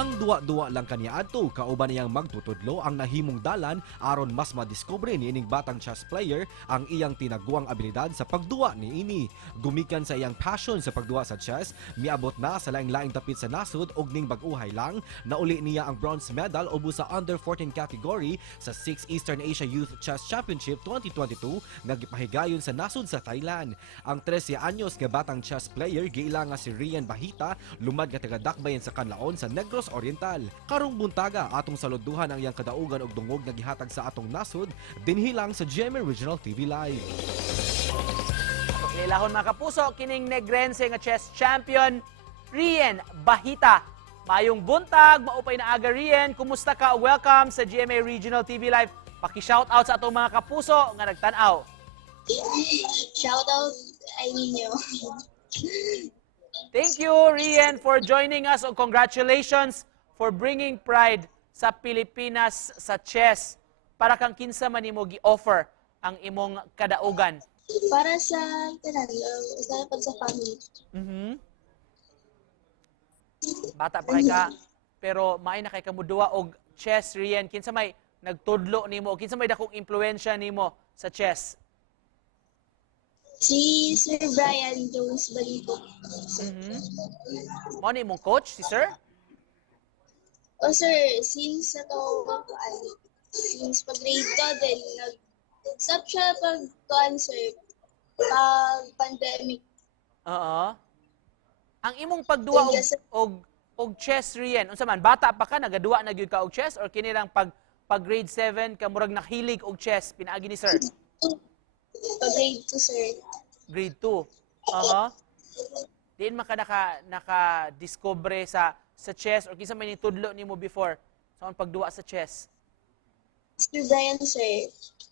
Ang duwa-duwa lang kaniya adto kauban niyang magtutudlo ang nahimong dalan aron mas madiskubre niining batang chess player ang iyang tinaguang abilidad sa pagduwa niini. Gumikan sa iyang passion sa pagduwa sa chess, miabot na sa laing-laing dapit sa nasud og ning bag-uhay lang nauli niya ang bronze medal ubos sa under 14 category sa 6th Eastern Asia Youth Chess Championship 2022 nga gipahigayon sa nasud sa Thailand. Ang 13 anyos nga batang chess player giila nga si Rian Bahita lumad nga taga-dakbayan sa kanlaon sa Negros Oriental. Karong buntaga atong saluduhan ang iyang kadaugan og dungog nga gihatag sa atong nasud dinhi lang sa GMA Regional TV Live. Ilahon mga kapuso, kining Negrense nga chess champion, Rian Bahita. Mayong buntag, maupay na aga Rian. Kumusta ka? Welcome sa GMA Regional TV Live. Paki-shoutout sa atong mga kapuso nga nagtanaw. Shoutout ay ninyo. Thank you, Rian, for joining us. And congratulations for bringing pride sa Pilipinas sa chess. Para kang kinsa man nimo gi-offer ang imong kadaugan. Para sa sa family. Bata pa kay ka, pero maay na kay kamuduwa og chess, Rian. Kinsa may nagtudlo nimo, kinsa may dakong impluwensya nimo sa chess? Si Sir Brian Jones Balibo. Mao ni imong coach, si Sir? O sir, since since pag-grade ko din, nag-stop siya pag-tuan sir, pag-pandemic. Oo. Ang imong pagduwa og chess, Rian, unsa man, bata pa ka, nagaduwa na gyud ka og chess or kini lang pag grade 7 ka murag nahilig og chess pinaagi ni Sir? Pag-grade 2 sir. Grade 2. Diin man ka naka-discover sa chess or kinsa may nitudlo nimo before sa pagduwa sa chess? Sir Brian sir,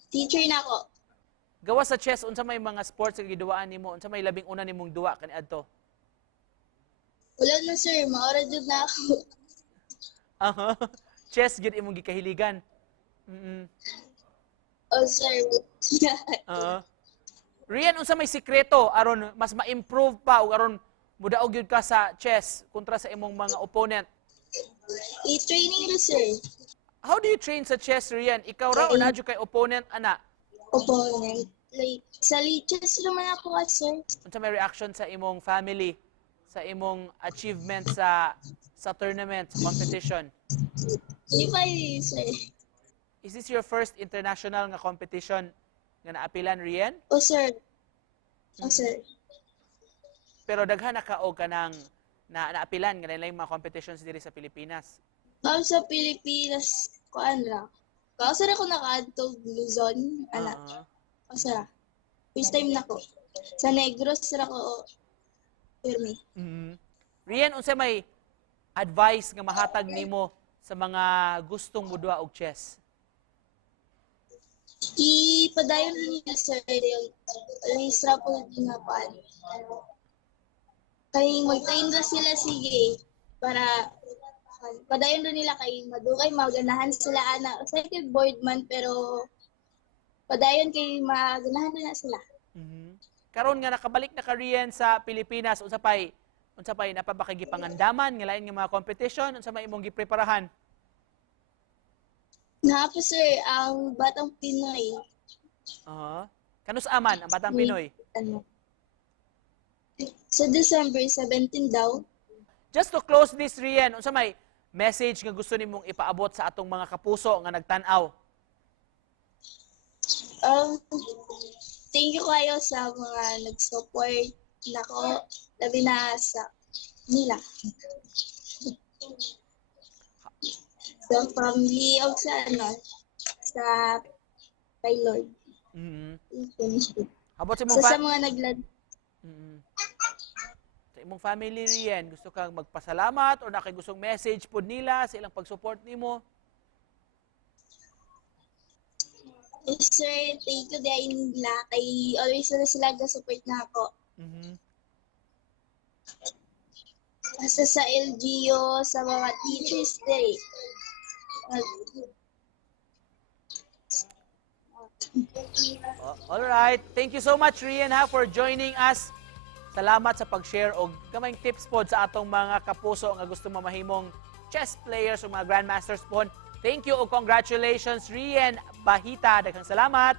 teacher na ako. Gawa sa chess, unsa may mga sports nga giduwaan nimo? Unsa may labing una nimong duwa kaniadto? Wala na sir, maora jud na ako. Chess gyud imong gikahiligan. O sir. Rian, unsa may sikreto aron mas ma-improve pa o aron mudaog gyud ka sa chess kontra sa imong mga opponent? I-training na sir. How do you train sa chess, Rian? Ikaw ra o nadyo kay opponent ana? Opponent. Like, sa lichess naman ako sir. Unsa may reaction sa imong family sa imong achievement sa tournament, sa competition? Di ba sir? Is this your first international nga competition nga naapilan, Rian? O sir. O sir. Pero daghan na ka og kanang naapilan nga lain mga competitions diri sa Pilipinas. Sa Pilipinas, kuan ra. Sir ako naka-adto Luzon, ana. O sir. First time na ko. Sa Negros sir ako pirmi. Rian, unsa may advice nga mahatag nimo sa mga gustong muduwa og chess? Ipadayon na nila sir yung registra po na paan. Kaya mag-train na sila sige para padayon na nila kay madugay maganahan sila ana. Second board man pero padayon kay maganahan na sila. Karon nga nakabalik na ka Rian sa Pilipinas, unsa pay napabakay gipangandaman nga lain nga mga competition, unsa may imong gipreparahan? Po sir, ang Batang Pinoy. Kanus aman ang Batang Pinoy? Sa December 17 daw. Just to close this, Rian, unsa may message nga gusto nimong ipaabot sa atong mga kapuso nga nagtan-aw? Thank you kayo sa mga nag-support nako, labi na sa nila. Sa family o sa kay Lord. Habot sa Sa mga naglad. Sa imong family, Rian, gusto kang magpasalamat o nakay gustong message pod nila sa ilang pag-support nimo? Sir, thank you din nila. Kay always na sila support na ako. Sa LGU, sa mga teachers din. All right. Thank you so much, Rian, for joining us. Salamat sa pag-share og gamayng tips pod sa atong mga kapuso nga gusto mamahimong chess players o mga grandmasters po. Thank you o congratulations, Rian Bahita. Daghang salamat.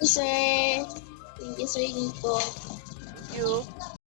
Sir, thank you, Sir Nico. Thank you.